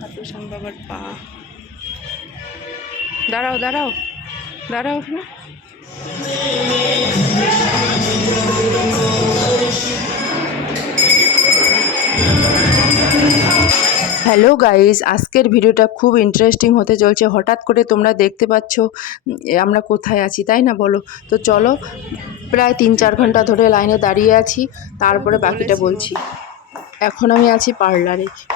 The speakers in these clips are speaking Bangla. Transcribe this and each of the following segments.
খাটু শ্যাম বাবার পা। দাঁড়াও দাঁড়াও দাঁড়াও ওখানে। হ্যালো গাইজ, আজকের ভিডিওটা খুব ইন্টারেস্টিং হতে চলছে। হঠাৎ করে তোমরা দেখতে পাচ্ছ আমরা কোথায় আছি, তাই না বলো? তো চলো, প্রায় 3-4 ঘন্টা ধরে লাইনে দাঁড়িয়ে আছি, তারপরে বাকিটা বলছি। এখন আমি আছি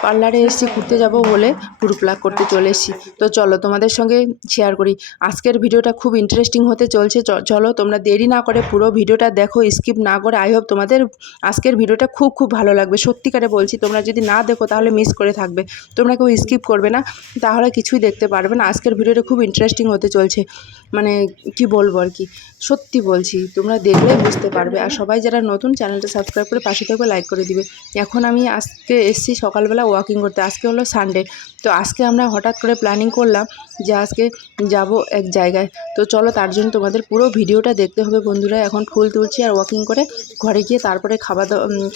পার্লারে এসেছি, ঘুরতে যাব বলে পুরো প্লাগ করতে চলে এসেছি। তো চলো তোমাদের সঙ্গে শেয়ার করি। আজকের ভিডিওটা খুব ইন্টারেস্টিং হতে চলছে। চলো তোমরা দেরি না করে পুরো ভিডিওটা দেখো, স্কিপ না করে। আই হোপ তোমাদের আজকের ভিডিওটা খুব খুব ভালো লাগবে, সত্যিকারে বলছি। তোমরা যদি না দেখো তাহলে মিস করে থাকবে। তোমরা কেউ স্কিপ করবে না, তাহলে কিছুই দেখতে পারবে না। আজকের ভিডিওটা খুব ইন্টারেস্টিং হতে চলছে, মানে কি বলবো আর কি, সত্যি বলছি। তোমরা দেখলেই বুঝতে পারবে। আর সবাই যারা নতুন, চ্যানেলটা সাবস্ক্রাইব করে পাশে থাকবে, লাইক করে দিবে। এখন আমি আজকে এসেছি সকালবেলা ওয়াকিং করতে। আজকে হলো সানডে। তো আজকে আমরা হঠাৎ করে প্ল্যানিং করলাম যে আজকে যাব এক জায়গায়। তো চলো, তার জন্য তোমাদের পুরো ভিডিওটা দেখতে হবে বন্ধুরা। এখন ফুল তুলছি আর ওয়াকিং করে ঘরে গিয়ে তারপরে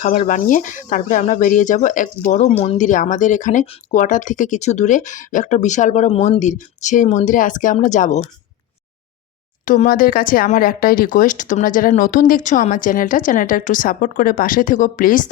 খাবার বানিয়ে তারপরে আমরা বেরিয়ে যাব এক বড় মন্দিরে। আমাদের এখানে কোয়ার্টার থেকে কিছু দূরে একটা বিশাল বড় মন্দির, সেই মন্দিরে আজকে আমরা যাব। তোমাদের কাছে আমার একটাই রিকোয়েস্ট, তোমরা যারা নতুন দেখছো আমার চ্যানেলটা একটু সাপোর্ট করে পাশে থেকো প্লিজ।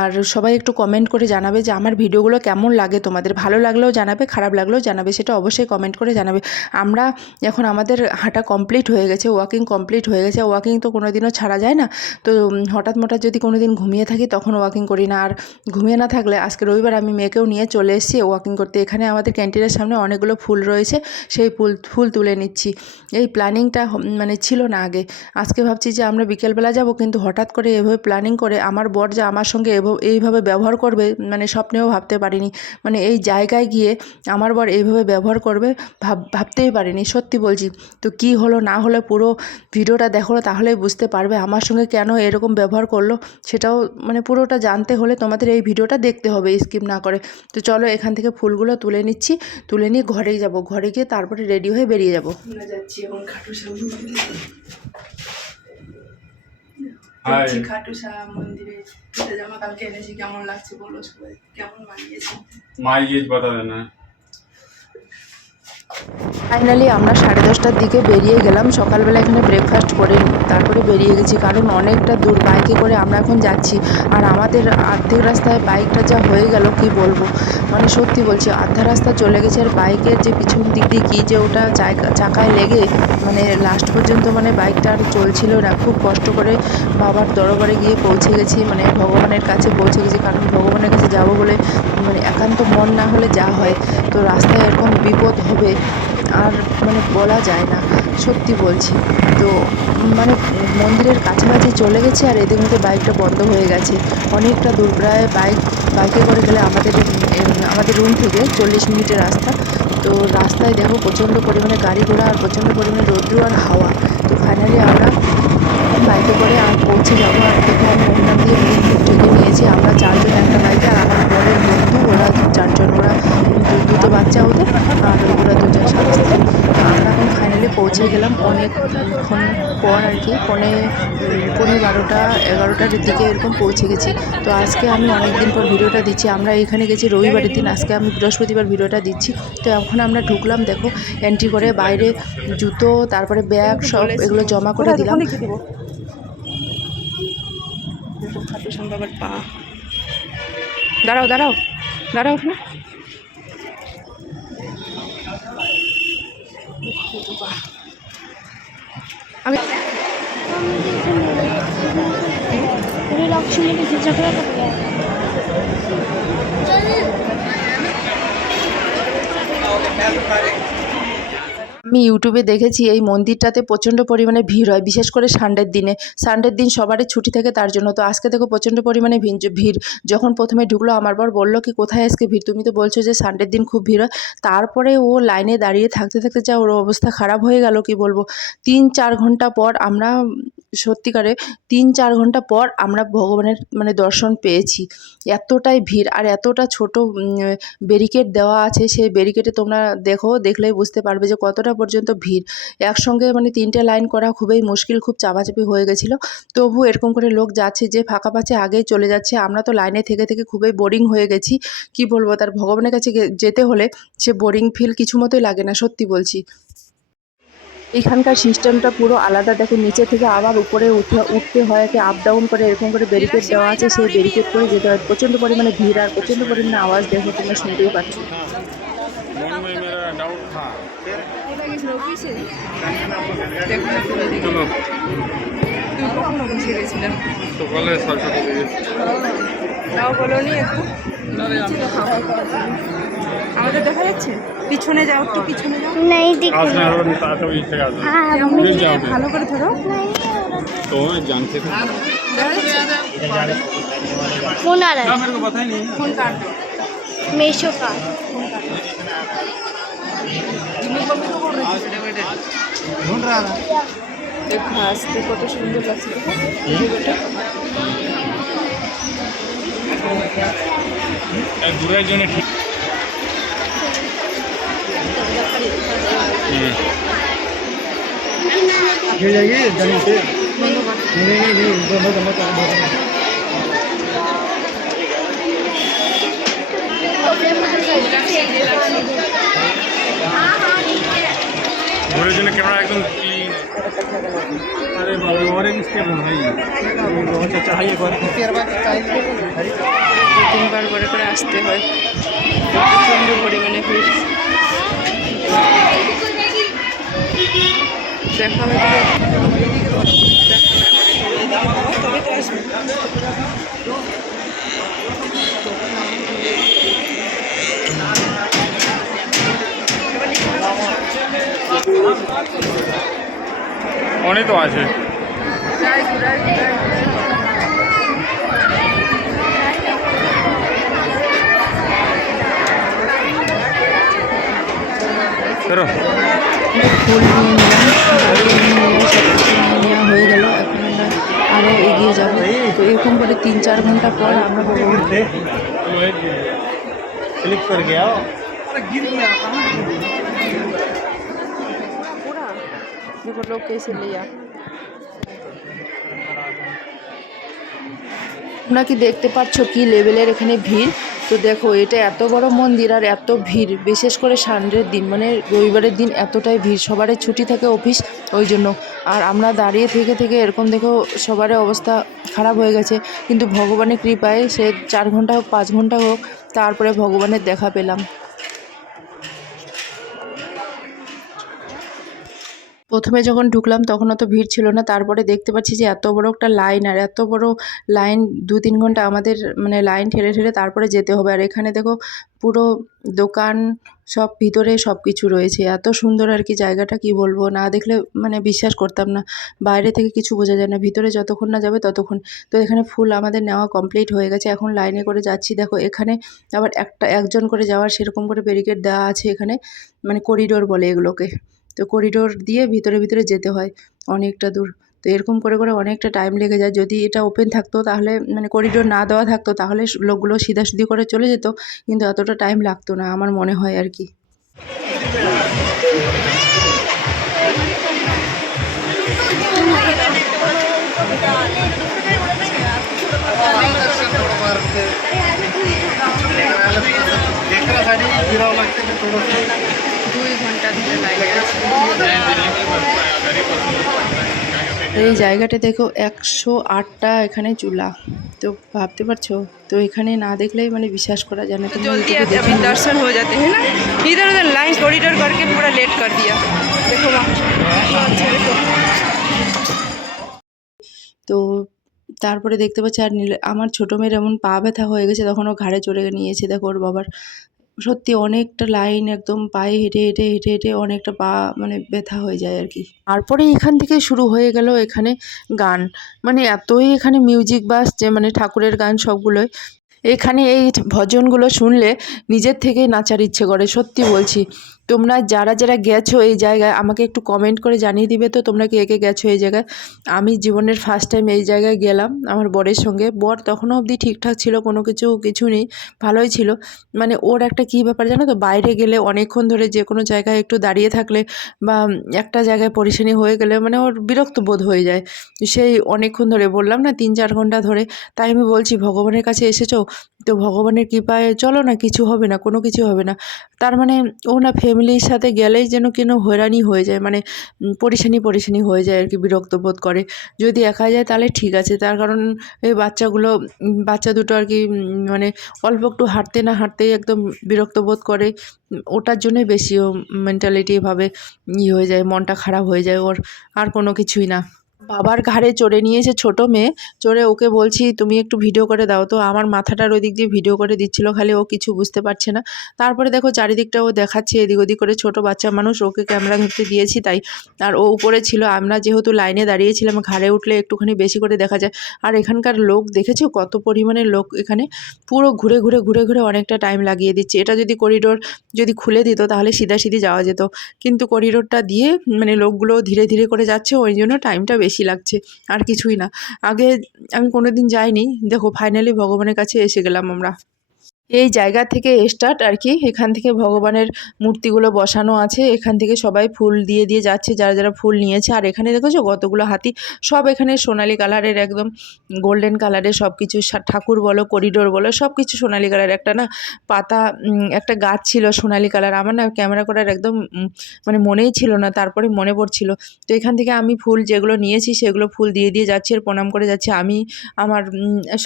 আর সবাই একটু কমেন্ট করে জানাবে যে আমার ভিডিওগুলো কেমন লাগে তোমাদের। ভালো লাগলেও জানাবে, খারাপ লাগলেও জানাবে, সেটা অবশ্যই কমেন্ট করে জানাবে। আমরা এখন আমাদের হাঁটা কমপ্লিট হয়ে গেছে, ওয়াকিং কমপ্লিট হয়ে গেছে। ওয়াকিং তো কোনো দিনও ছাড়া যায় না। তো হঠাৎ যদি কোনো দিন ঘুমিয়ে থাকি তখন ওয়াকিং করি না। আর ঘুমিয়ে না থাকলে আজকে রবিবার আমি মেয়েকেও নিয়ে চলে এসেছি ওয়াকিং করতে। এখানে আমাদের ক্যান্টিনের সামনে অনেকগুলো ফুল রয়েছে, সেই ফুল তুলে নিচ্ছি। এই প্ল্যানিংটা মানে ছিল না আগে। আজকে ভাবছি যে আমরা বিকেলবেলা যাব, কিন্তু হঠাৎ করে এভাবে প্ল্যানিং করে আমার বর যে আমার সঙ্গে এইভাবে ব্যবহার করবে, মানে স্বপ্নেও ভাবতে পারিনি। মানে এই জায়গায় গিয়ে আমার বর এইভাবে ব্যবহার করবে ভাবতেই পারিনি, সত্যি বলছি। তো কি হলো না হলো পুরো ভিডিওটা দেখো, তাহলেই বুঝতে পারবে আমার সঙ্গে কেন এরকম ব্যবহার করলো। সেটাও মানে পুরোটা জানতে হলে তোমাদের এই ভিডিওটা দেখতে হবে স্কিপ না করে। তো চলো, এখান থেকে ফুলগুলো তুলে নিচ্ছি, তুলে নিয়ে ঘরেই যাব। ঘরে গিয়ে তারপরে রেডি হয়ে বেরিয়ে যাব। আমরা যাচ্ছি এখন খাটু শ্যাম মন্দিরে। খাটু শ্যাম মন্দিরে জামা কালকে এনেছি, কেমন লাগছে বলো সবাই, কেমন মানিয়েছে? মাইয়েজ বাতা দেনা। ফাইনালি আমরা 10:30টার দিকে বেরিয়ে গেলাম। সকালবেলা এখানে ব্রেকফাস্ট করে তারপরে বেরিয়ে গেছি, কারণ অনেকটা দূর বাইকে করে আমরা এখন যাচ্ছি। আর আমাদের অর্ধেক রাস্তায় বাইকটা যা হয়ে গেল কি বলবো, মানে সত্যি বলছি, আধা রাস্তা চলে গেছে। আর বাইকের যে পিছন দিক দিয়ে কী যে ওটা চাকায় লেগে মানে লাস্ট পর্যন্ত মানে বাইকটা আর চলছিল না। খুব কষ্ট করে বাবার দরবারে গিয়ে পৌঁছে গেছি, মানে ভগবানের কাছে পৌঁছে গেছি। কারণ ভগবানের কাছে যাবো বলে মানে একান্ত মন না হলে যা হয়। তো রাস্তায় এরকম বিপদ হবে আর মানে বলা যায় না, সত্যি বলছি। তো মানে মন্দিরের কাছাকাছি চলে গেছি, আর এদিক মধ্যে বাইকটা বন্ধ হয়ে গেছে। অনেকটা দূর, প্রায় বাইকে করে গেলে আমাদের রুম থেকে 40 মিনিটের রাস্তা। তো রাস্তায় দেখো প্রচণ্ড পরিমাণে গাড়ি ঘোড়া আর প্রচণ্ড পরিমাণে রৌদ্র আর হাওয়া। তো ফাইনালি আমরা বাইকে করে আর পৌঁছে যাবো। আর দেখো আমি ওখান দিয়ে ঠেকে নিয়েছি। আমরা 4 জন একটা বাইকে, আর আমার বরের বন্ধু ওরা 4 জন, ওরা দুটো বাচ্চা ওদের, আর ওরা 2 জন স্বামী স্ত্রী। তো আমরা এখন ফাইনালি পৌঁছে গেলাম অনেকক্ষণ পর আর কি, পৌনে 12টা 11টার দিকে এরকম পৌঁছে গেছি। তো আজকে আমি অনেক দিন পর ভিডিওটা দিচ্ছি। আমরা এখানে গেছি রবিবারের দিন, আজকে আমি বৃহস্পতিবার ভিডিওটা দিচ্ছি। তো এখন আমরা ঢুকলাম, দেখো এন্ট্রি করে বাইরে জুতো তারপরে ব্যাগ সব এগুলো জমা করে দিলাম। খাটু শ্যাম বাবার পা। দাঁড়াও দাঁড়াও দাঁড়াও ওখানে। আমি ইউটিউবে দেখেছি এই মন্দিরটাতে প্রচণ্ড পরিমাণে ভিড় হয়, বিশেষ করে সানডের দিন সবারই ছুটি থাকে তার জন্য। তো আজকে দেখো প্রচণ্ড পরিমাণে ভিড়। যখন প্রথমে ঢুকলো আমার বর বললো কি কোথায় আজকে ভিড়, তুমি তো বলছো যে সানডের দিন খুব ভিড় হয়। তারপরে ও লাইনে দাঁড়িয়ে থাকতে যা ওর অবস্থা খারাপ হয়ে গেল কি বলবো। 3-4 ঘন্টা পর আমরা সত্যিকারে 3-4 ঘন্টা পর আমরা ভগবানের মানে দর্শন পেয়েছি। এতটাই ভিড় আর এতটা ছোট ব্যারিকেড দেওয়া আছে, সেই ব্যারিকেডে তোমরা দেখলেই বুঝতে পারবে যে কতটা পর্যন্ত ভিড়। একসঙ্গে মানে 3টে লাইন করা খুবই মুশকিল, খুব চাপাচাপি হয়ে গেছিলো। তবু এরকম করে লোক যাচ্ছে, যে ফাঁকা পাচ্ছে আগেই চলে যাচ্ছে। আমরা তো লাইনে থেকে থেকে খুবই বোরিং হয়ে গেছি। কি বলবো, তার ভগবানের কাছে যেতে হলে সে বোরিং ফিল কিছু মতোই লাগে না, সত্যি বলছি। এখানকার সিস্টেমটা পুরো আলাদা। দেখো, নিচে থেকে আবার উপরে উঠতে হয়, একে আপ ডাউন করে এরকম করে ব্যারিকেড দেওয়া আছে, সেই ব্যারিকেড করে যেতে হয়। প্রচণ্ড পরিমাণে ভিড় আর প্রচণ্ড পরিমাণে আওয়াজ, দেখো তোমরা শুনতেই পাচ্ছ। আমাদের দেখা যাচ্ছে, পিছনে যাও, একটু পিছনে যাও। नहीं दिख रहा। हाँ, ভালো করে ধরো। तो जानते थे फोन आ रहा है मेरे को पता ही नहीं ফোন কাট দो। मीशो का। ढूंढ रहा था দেখো আসতে কত সুন্দর লাগছে, দেখো এক দূরের জন্য ঠিক ये जाइए जमीन से नहीं ঘুরে জন্য ক্যামেরা একদম ক্লিন। अरे बाबा और एक स्टेप है भाई बहुत अच्छा है। एक और 2-3 বার করে আসতে হয়, প্রচণ্ড পরিমাণে ভিড়। দেখাবে অনেক তো আছে চলো ফুল নিয়ে নিলাম, সব কিছু নেওয়া হয়ে গেল। এখন আমরা আরও এগিয়ে যাবো। তো এরকম করে 3-4 ঘন্টা পর আমরা क्लिक कर गया पूरा देखो लोग कैसे लिया। তোমরা কি দেখতে পাচ্ছ কি লেভেলের এখানে ভিড়? তো দেখো, এটা এত বড় মন্দির আর এত ভিড়, বিশেষ করে সানডের দিন মানে রবিবারের দিন এতটাই ভিড়। সবারই ছুটি থাকে অফিস, ওই জন্য। আর আমরা দাঁড়িয়ে থেকে থেকে এরকম দেখো সবারই অবস্থা খারাপ হয়ে গেছে, কিন্তু ভগবানের কৃপায় সে 4 ঘন্টা হোক 5 ঘন্টা হোক তারপরে ভগবানের দেখা পেলাম। প্রথমে যখন ঢুকলাম তখন অত ভিড় ছিল না, তারপরে দেখতে পাচ্ছি যে এত বড় একটা লাইন, আর এত বড় লাইন 2-3 ঘন্টা আমাদের মানে লাইন ঠেলে ঠেলে তারপরে যেতে হবে। আর এখানে দেখো পুরো দোকান সব ভিতরে সব কিছু রয়েছে, এত সুন্দর আর কি জায়গাটা, কি বলবো, না দেখলে মানে বিশ্বাস করতাম না। বাইরে থেকে কিছু বোঝা যায় না, ভিতরে যতক্ষণ না যাবে ততক্ষণ। তো এখানে ফুল আমাদের নেওয়া কমপ্লিট হয়ে গেছে, এখন লাইনে করে যাচ্ছি। দেখো এখানে আবার একজন করে যাওয়ার সেরকম করে ব্যারিকেড দেওয়া আছে এখানে, মানে করিডোর বলে এগুলোকে। তো করিডোর দিয়ে ভিতরে ভিতরে যেতে হয় অনেকটা দূর। তো এরকম করে করে অনেকটা টাইম লেগে যায়। যদি এটা ওপেন থাকতো, তাহলে মানে করিডোর না দেওয়া থাকতো, তাহলে লোকগুলো সিধাসিধি করে চলে যেত, কিন্তু এতটা টাইম লাগতো না আমার মনে হয় আর কি। এই জায়গাটা দেখো 108টা এখানে চুলা, তো ভাবতে পারছো। তো এখানে না দেখলেই মানে বিশ্বাস করা যায় না। तो जल्दी आते अभी दर्शन हो जाते हैं ना, इधर उधर लाइन कॉरिडोर करके पूरा लेट कर दिया। देखो তো তারপরে দেখতে পাচ্ছি আর আমার ছোটো মেয়ের এমন পা ব্যথা হয়ে গেছে, তখন ও ঘাড়ে চড়ে নিয়েছে। দেখো ওর বাবার সত্যি অনেকটা লাইন, একদম পায়ে হেঁটে হেঁটে হেঁটে হেঁটে অনেকটা পা মানে ব্যথা হয়ে যায় আর কি। তারপরে এখান থেকে শুরু হয়ে গেল এখানে গান, মানে এতই এখানে মিউজিক বাজছে, মানে ঠাকুরের গান সবগুলোই। এখানে এই ভজনগুলো শুনলে নিজের থেকেই নাচার ইচ্ছে করে, সত্যি বলছি। তো তোমরা যারা যারা গেছো এই জায়গায় আমাকে একটু কমেন্ট করে জানিয়ে দিবে তো তোমরা কে কে গেছো এই জায়গায়। আমি জীবনের ফার্স্ট টাইম এই জায়গায় গেলাম আমার বরের সঙ্গে। বর তখনও অবধি ঠিকঠাক ছিল, কোনো কিছু নেই, ভালোই ছিল। মানে ওর একটা কী ব্যাপার জানো তো, বাইরে গেলে অনেকক্ষণ ধরে যে কোনো জায়গায় একটু দাঁড়িয়ে থাকলে বা একটা জায়গায় পরিশানি হয়ে গেলে মানে ওর বিরক্ত বোধ হয়ে যায়। সেই অনেকক্ষণ ধরে বললাম না 3-4 ঘন্টা ধরে। তাই আমি বলছি ভগবানের কাছে এসেছো তো ভগবানের কৃপায় চলো না, কিছু হবে না, কোনো কিছু হবে না। তার মানে ও না ফ্যামিলির সাথে গেলেই যেন কেন হয়রানি হয়ে যায়, মানে পরেশানি হয়ে যায় আর কি, বিরক্ত বোধ করে। যদি একা যায় তাহলে ঠিক আছে, তার কারণ এই বাচ্চাগুলো বাচ্চা দুটো আর কি মানে অল্প একটু হাঁটতে না হাঁটতেই একদম বিরক্ত বোধ করে। ওটার জন্যই বেশি ও মেন্টালিটি ভাবে হয়ে যায়, মনটা খারাপ হয়ে যায় ওর, আর কোনো কিছুই না। বাবার ঘাড়ে চড়ে নিয়েছে ছোট মেয়ে, চড়ে ওকে বলছি তুমি একটু ভিডিও করে দাও, তো আমার মাথাটার ওই দিক দিয়ে ভিডিও করে দিচ্ছিল, খালি ও কিছু বুঝতে পারছে না। তারপরে দেখো চারিদিকটা ও দেখাচ্ছে এদিক ওদিক করে, ছোট বাচ্চা মানুষ, ওকে ক্যামেরা ধরতে দিয়েছি তাই। আর ও উপরে ছিল, আমরা যেহেতু লাইনে দাঁড়িয়েছিলাম ঘাড়ে উঠলে একটুখানি বেশি করে দেখা যায়। আর এখানকার লোক দেখেছো কত পরিমাণে লোক এখানে, পুরো ঘুরে ঘুরে অনেকটা টাইম লাগিয়ে দিচ্ছে। এটা যদি করিডোর যদি খুলে দিত তাহলে সিধাসিধি যাওয়া যেত, কিন্তু করিডোরটা দিয়ে মানে লোকগুলো ধীরে ধীরে করে যাচ্ছে, ওই জন্য টাইমটা বেশি লাগছে, আর কিছুই না। আগে আমি কোনোদিন যাইনি, দেখো ফাইনালি ভগবানের কাছে এসে গেলাম আমরা। এই জায়গা থেকে স্টার্ট আর কি, এখান থেকে ভগবানের মূর্তিগুলো বসানো আছে, এখান থেকে সবাই ফুল দিয়ে দিয়ে যাচ্ছে যারা যারা ফুল নিয়েছে। আর এখানে দেখেছো কতগুলো হাতি, সব এখানে সোনালি কালারের, একদম গোল্ডেন কালারের সব কিছু, ঠাকুর বলো করিডোর বলো সব কিছু সোনালি কালার। একটা না পাতা একটা গাছ ছিল সোনালি কালার, আমার না ক্যামেরা করার একদম মানে মনেই ছিল না, তারপরে মনে পড়ছিল। তো এখান থেকে আমি ফুল যেগুলো নিয়েছি সেগুলো ফুল দিয়ে দিয়ে যাচ্ছি আর প্রণাম করে যাচ্ছি আমি, আমার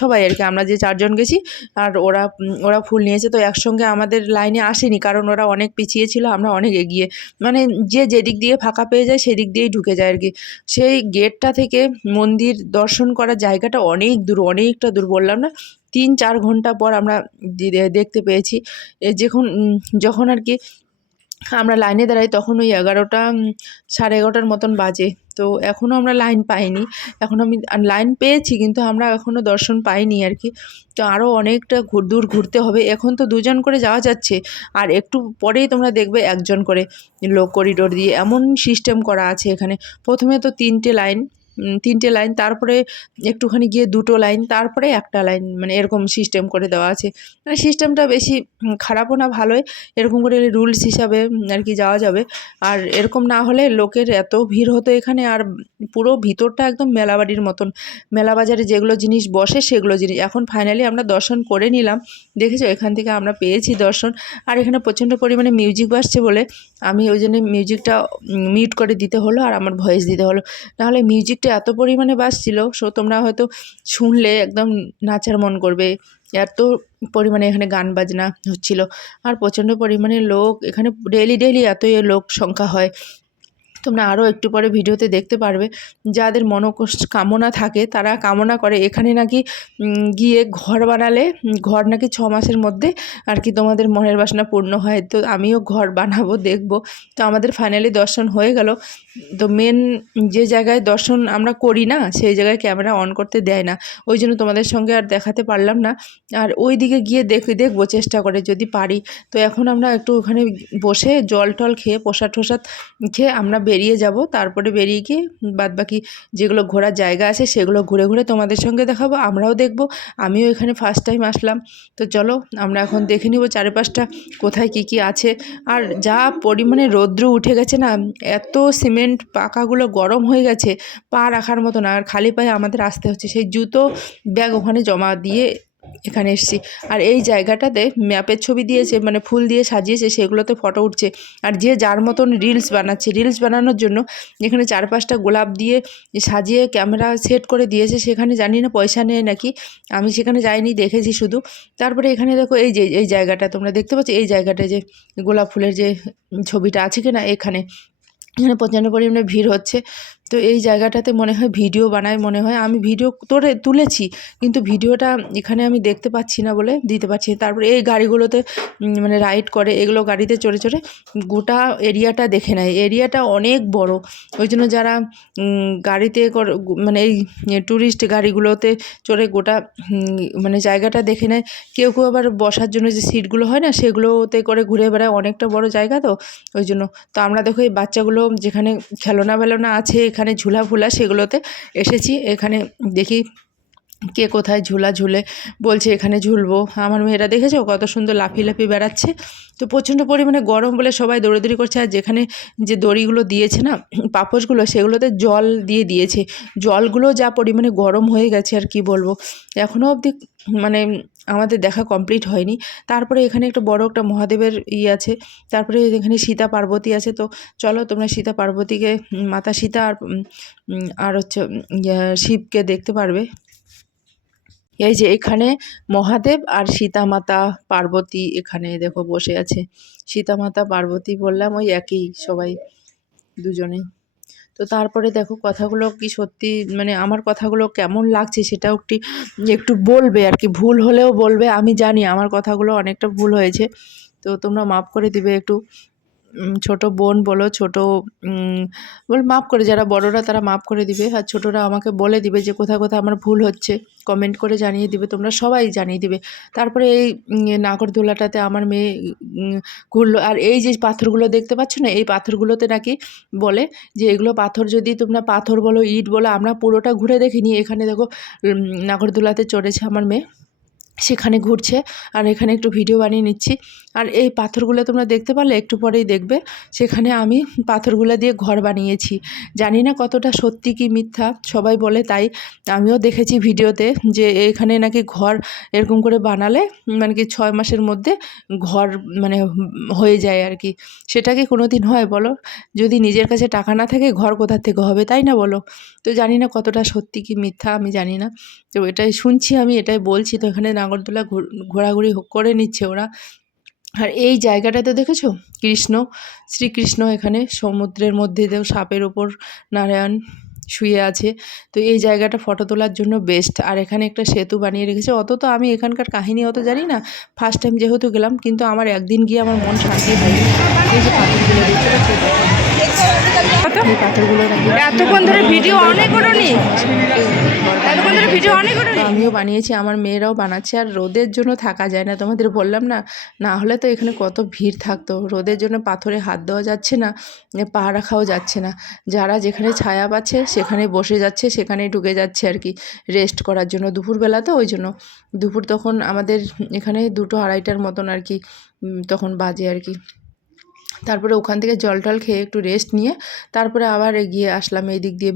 সবাই আর কি, আমরা যে 4 জন গেছি। আর ওরা ওরা ফুল নিয়েছে, তো একসঙ্গে আমাদের লাইনে আসেনি, কারণ ওরা অনেক পিছিয়ে ছিল, আমরা অনেক এগিয়ে, মানে যে যেদিক দিয়ে ফাঁকা পেয়ে যায় সেদিক দিয়েই ঢুকে যায় আর কি। সেই গেটটা থেকে মন্দির দর্শন করার জায়গাটা অনেক দূর, অনেকটা দূর, বললাম না 3-4 ঘন্টা পর আমরা দেখতে পেয়েছি। যখন আর কি আমরা লাইনে দাঁড়াই তখন ওই 11টা 11:30টার মতন বাজে। তো এখনও আমরা লাইন পাইনি, এখন আমি লাইন পেয়েছি কিন্তু আমরা এখনও দর্শন পাইনি আর কি। তো আরও অনেকটা দূর ঘুরতে হবে। এখন তো 2 জন করে যাওয়া যাচ্ছে, আর একটু পরেই তোমরা দেখবে 1 জন করে লোক করিডোর দিয়ে, এমন সিস্টেম করা আছে এখানে। প্রথমে তো 3টে লাইন, তারপরে একটুখানি গিয়ে 2টো লাইন, তারপরে 1টা লাইন, মানে এরকম সিস্টেম করে দেওয়া আছে। মানে সিস্টেমটা বেশি খারাপও না, ভালোই। এরকম করে রুলস হিসাবে আর কি যাওয়া যাবে। আর এরকম না হলে লোকের এত ভিড় হতো এখানে, আর পুরো ভিতরটা একদম মেলাবাড়ির মতন, মেলা বাজারে যেগুলো জিনিস বসে সেগুলো জিনিস। এখন ফাইনালি আমরা দর্শন করে নিলাম, দেখেছো এখান থেকে আমরা পেয়েছি দর্শন। আর এখানে প্রচণ্ড পরিমাণে মিউজিক বাজছে বলে আমি ওই জন্য মিউজিকটা মিউট করে দিতে হলো, আর আমার ভয়েস দিতে হলো, নাহলে মিউজিকটা এত পরিমাণে বাজছিল, সো তোমরা হয়তো শুনলে একদম নাচার মন করবে, এত পরিমাণে এখানে গান বাজনা হচ্ছিল। আর প্রচণ্ড পরিমাণে লোক এখানে, ডেইলি এতই লোক সংখ্যা হয়। তোমরা আরও একটু পরে ভিডিওতে দেখতে পারবে, যাদের কামনা থাকে তারা কামনা করে এখানে নাকি গিয়ে ঘর বানালে, ঘর নাকি 6 মাসের মধ্যে আর কি তোমাদের মনের বাসনা পূর্ণ হয়। তো আমিও ঘর বানাবো, দেখব। তো আমাদের ফাইনালি দর্শন হয়ে গেল। তো মেন যে জায়গায় দর্শন আমরা করি না সেই জায়গায় ক্যামেরা অন করতে দেয় না, ওই জন্য তোমাদের সঙ্গে আর দেখাতে পারলাম না। আর ওই দিকে গিয়ে দেখবো চেষ্টা করে যদি পারি। তো এখন আমরা একটু ওখানে বসে জল টল খেয়ে প্রসাদ ঠোসাদ খেয়ে আমরা বেরিয়ে যাব। তারপরে বেরিয়ে গিয়ে বাদবাকি যেগুলো ঘোরার জায়গা আছে সেগুলো ঘুরে ঘুরে তোমাদের সঙ্গে দেখাবো, আমরাও দেখব। আমিও এখানে ফার্স্ট টাইম আসলাম। তো চলো আমরা এখন দেখে নিব চারিপাশটা কোথায় কি আছে। আর যা পরিমাণে রৌদ্র উঠে গেছে না, এত সিমেন্ট পাকাগুলো গরম হয়ে গেছে, পা রাখার মতো না। আর খালি পায়ে আমাদের আসতে হচ্ছে, সেই জুতো ব্যাগ ওখানে জমা দিয়ে এখানে এসেছি। আর এই জায়গাটাতে ম্যাপের ছবি দিয়েছে, মানে ফুল দিয়ে সাজিয়েছে, সেগুলোতে ফটো উঠছে। আর যে যার মতন রিলস বানাচ্ছে, রিলস বানানোর জন্য এখানে 4-5টা গোলাপ দিয়ে সাজিয়ে ক্যামেরা সেট করে দিয়েছে। সেখানে জানি না পয়সা নেয় নাকি, আমি সেখানে যাইনি, দেখেছি শুধু। তারপরে এখানে দেখো এই জায়গাটা তোমরা দেখতে পাচ্ছ, এই জায়গাটা যে গোলাপ ফুলের যে ছবিটা আছে কিনা, এখানে প্রচণ্ড পরিমাণে ভিড় হচ্ছে। তো এই জায়গাটাতে মনে হয় ভিডিও বানায়, মনে হয় আমি ভিডিও তুলেছি, কিন্তু ভিডিওটা এখানে আমি দেখতে পাচ্ছি না বলে দিতে পারছি না। তারপরে এই গাড়িগুলোতে মানে রাইড করে, এগুলো গাড়িতে চড়ে চড়ে গোটা এরিয়াটা দেখে নেয়। এরিয়াটা অনেক বড়, ওই জন্য যারা গাড়িতে মানে এই ট্যুরিস্ট গাড়িগুলোতে চড়ে গোটা মানে জায়গাটা দেখে নেয়। কেউ কেউ আবার বসার জন্য যে সিটগুলো হয় না, সেগুলোতে করে ঘুরে বেড়ায়, অনেকটা বড় জায়গা তো ওই জন্য। তো আমরা দেখো এই বাচ্চাগুলো যেখানে খেলনা বেলনা আছে, এখানে ঝুলা ফুলা, সেগুলোতে এসেছি। এখানে দেখি কে কোথায় ঝুলা ঝুলে, বলছে এখানে ঝুলবো। আমার মেয়েরা দেখেছো কত সুন্দর লাফিয়ে লাফিয়ে বেড়াচ্ছে। তো প্রচণ্ড পরিমাণে গরম বলে সবাই দৌড়াদৌড়ি করছে। আর যেখানে যে দড়িগুলো দিয়েছে না, পাপোশগুলো, সেগুলোতে জল দিয়েছে। জলগুলো যা পরিমাণে গরম হয়ে গেছে আর কি বলবো। এখনও অবধি মানে আমাদের দেখা কমপ্লিট হয়নি। তারপরে এখানে একটা বড় একটা মহাদেবের আছে। তারপরে এখানে সীতা পার্বতী আছে। তো চলো তোমরা সীতা পার্বতীকে, মাতা সীতা আর হচ্ছে শিবকে দেখতে পারবে। এই যে এখানে মহাদেব আর সীতা মাতা পার্বতী এখানে দেখো বসে আছে। সীতা মাতা পার্বতী বললাম ওই একই সবাই, দুজনেই। তো তারপরে দেখো কথাগুলো কি সত্যি, মানে আমার কথাগুলো কেমন লাগছে সেটাও একটু বলবে আর কি। ভুল হলেও বলবে, আমি জানি আমার কথাগুলো অনেকটা ভুল হয়েছে, তো তোমরা মাফ করে দিবে একটু। ছোট বোন বলো, মাফ করে, যারা বড়রা তারা মাফ করে দিবে, আর ছোটরা আমাকে বলে দিবে যে কোথায় কোথায় আমার ভুল হচ্ছে, কমেন্ট করে জানিয়ে দিবে, তোমরা সবাই জানিয়ে দিবে। তারপরে এই নাগরদোলাটাতে আমার মেয়ে ঘুরলো। আর এই যে পাথরগুলো দেখতে পাচ্ছ না, এই পাথরগুলোতে নাকি বলে যে এগুলো পাথর, যদি তোমরা পাথর বলো ইট বলো, আমরা পুরোটা ঘুরে দেখিনি। এখানে দেখো নাগরদোলাতে চড়েছে আমার মেয়ে, সেখানে ঘুরছে, আর এখানে একটু ভিডিও বানিয়ে নিচ্ছি। আর এই পাথরগুলো তোমরা দেখতে পারলে, একটু পরেই দেখবে, সেখানে আমি পাথরগুলো দিয়ে ঘর বানিয়েছি। জানি না কতটা সত্যি কি মিথ্যা, সবাই বলে তাই। আমিও দেখেছি ভিডিওতে যে এখানে নাকি ঘর এরকম করে বানালে মানে কি 6 মাসের মধ্যে ঘর মানে হয়ে যায় আর কি। সেটা কি কোনো দিন হয় বলো? যদি নিজের কাছে টাকা না থাকে ঘর কোথা থেকে হবে, তাই না বলো? তো জানি না কতটা সত্যি কি মিথ্যা, আমি জানি না। তো এটাই শুনছি, আমি এটাই বলছি। তো এখানে নাগরদোলা ঘোরাঘুরি করে নিচ্ছে ওরা। আর এই জায়গাটাতে দেখেছো শ্রীকৃষ্ণ এখানে সমুদ্রের মধ্যে সাপের ওপর নারায়ণ শুয়ে আছে। তো এই জায়গাটা ফটো তোলার জন্য বেস্ট। আর এখানে একটা সেতু বানিয়ে রেখেছে। অত তো আমি এখানকার কাহিনী অত জানি না, ফার্স্ট টাইম যেহেতু গেলাম, কিন্তু আমার একদিন গিয়ে আমার মন শান্তি হয়নি। এই যে পাথরগুলো দেখতে পাচ্ছি, এই পাথরগুলো এতক্ষণ ধরে ভিডিও অনেক করনি, এতক্ষণ ধরে ভিডিও অনেক করনি। আমিও বানিয়েছি, আমার মেয়েরাও বানাচ্ছে। আর রোদের জন্য থাকা যায় না, তোমাদের বললাম না, না হলে তো এখানে কত ভিড় থাকতো। রোদের জন্য পাথরে হাত দেওয়া যাচ্ছে না, পা রাখাও যাচ্ছে না। যারা যেখানে ছায়া পাচ্ছে সেখানে বসে যাচ্ছে, সেখানেই ঢুকে যাচ্ছে আর কি রেস্ট করার জন্য। দুপুরবেলা তো ওই জন্য, দুপুর তখন আমাদের এখানে 2-2:30টার মতন আর কি তখন বাজে আর কি। তারপরে ওখান থেকে জল টল খেয়ে একটু রেস্ট নিয়ে তারপরে আবার এগিয়ে আসলাম এই দিক দিয়ে।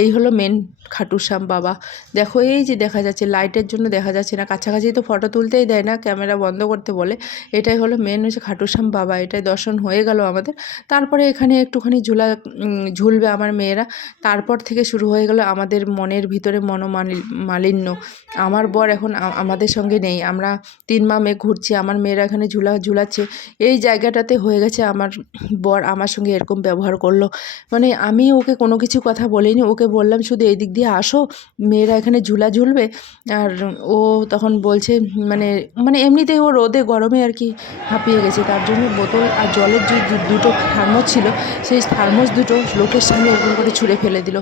এই হলো মেন খাটুশ্যাম বাবা। দেখো এই যে দেখা যাচ্ছে, লাইটের জন্য দেখা যাচ্ছে না, কাছাকাছি তো ফটো তুলতেই দেয় না, ক্যামেরা বন্ধ করতে বলে। এটাই হলো মেন হচ্ছে খাটুশ্যাম বাবা, এটাই দর্শন হয়ে গেল আমাদের। তারপরে এখানে একটুখানি ঝুলবে আমার মেয়েরা। তারপর থেকে শুরু হয়ে গেল আমাদের মনের ভিতরে মালিন্য। আমার বর এখন আমাদের সঙ্গে নেই, আমরা 3 মা মেয়ে ঘুরছি, আমার মেয়েরা এখানে ঝুলাচ্ছে। এই জায়গাটাতে হয়ে গেছে আমার বর আমার সঙ্গে এরকম ব্যবহার করলো। মানে আমি ওকে কোনো কিছু কথা বলিনি, ওকে বললাম শুধু এই দিক দিয়ে আসো, মেয়েরা এখানে ঝুলবে। আর ও তখন বলছে মানে এমনিতেই ও রোদে গরমে আর কি হাঁপিয়ে গেছে, তার জন্য বোতল আর জলের যে দুটো থার্মোস ছিল, সেই থার্মোস দুটো লোকের সামনে এরকম করে ছুঁড়ে ফেলে দিল।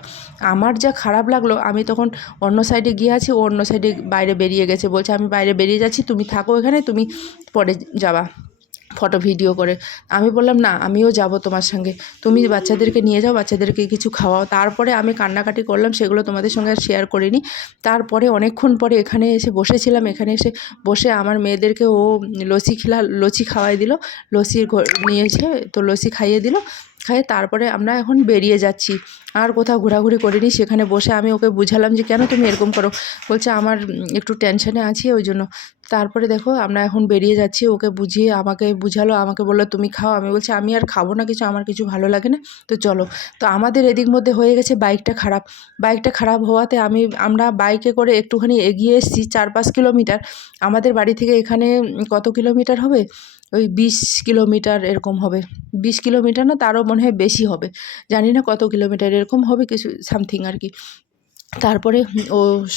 আমার যা খারাপ লাগলো, আমি তখন অন্য সাইডে গিয়ে আছি, ও অন্য সাইডে বাইরে বেরিয়ে গেছে, বলছে আমি বাইরে বেরিয়ে যাচ্ছি, তুমি থাকো এখানে, তুমি পরে যাবা ফটো ভিডিও করে। আমি বললাম না, আমিও যাব তোমার সঙ্গে, তুমি বাচ্চাদেরকে নিয়ে যাও, বাচ্চাদেরকে কিছু খাওয়াও। তারপরে আমি কান্নাকাটি করলাম, সেগুলো তোমাদের সঙ্গে আর শেয়ার করিনি। তারপরে অনেকক্ষণ পরে এখানে এসে বসেছিলাম, এখানে এসে বসে আমার মেয়েদেরকে ও লস্যি খাওয়াই দিল, নিয়েছে তো লস্যি খাইয়ে দিল, খাইয়ে তারপরে আমরা এখন বেরিয়ে যাচ্ছি। আর কোথাও ঘোরাঘুরি করিনি। সেখানে বসে আমি ওকে বুঝালাম যে কেন তুমি এরকম করো, বলছে আমার একটু টেনশনে আছি ওই জন্য। তারপরে দেখো আমরা এখন বেরিয়ে যাচ্ছি, ওকে বুঝিয়ে আমাকে বুঝালো, আমাকে বললো তুমি খাও, আমি বলছি আমি আর খাবো না কিছু, আমার কিছু ভালো লাগে না, তো চলো। তো আমাদের এদিক মধ্যে হয়ে গেছে বাইকটা খারাপ হওয়াতে আমরা বাইকে করে একটুখানি এগিয়ে এসেছি 4-5 কিলোমিটার। আমাদের বাড়ি থেকে এখানে কত কিলোমিটার হবে, ওই 20 কিলোমিটার এরকম হবে, 20 কিলোমিটার না, তারও মনে হয় বেশি হবে, জানি না কত কিলোমিটার এরকম হবে কিছু সামথিং আর কি। তারপরে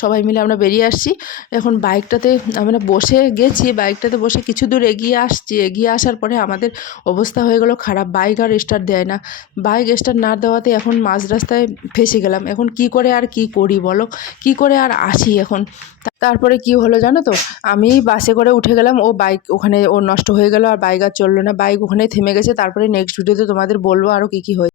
সবাই মিলে আমরা বেরিয়ে আসছি। এখন বাইকটাতে আমরা বসে গেছি, বাইকটাতে বসে কিছু দূর এগিয়ে আসছি, এগিয়ে আসার পরে আমাদের অবস্থা হয়ে গেল খারাপ, বাইক আর স্টার্ট দেয় না। বাইক স্টার্ট না দেওয়াতে এখন মাঝ রাস্তায় ফেঁসে গেলাম। এখন কি করে আর কি করি বলো, কি করে আর আসি এখন। তারপরে কি হলো জানো তো, আমি বাসে করে উঠে গেলাম, ও বাইক ওখানে ওর নষ্ট হয়ে গেল, আর বাইক আর চললো না, বাইক ওখানেই থেমে গেছে। তারপরে নেক্সট ভিডিওতে তোমাদের বলবো আরও কী কী হয়েছে।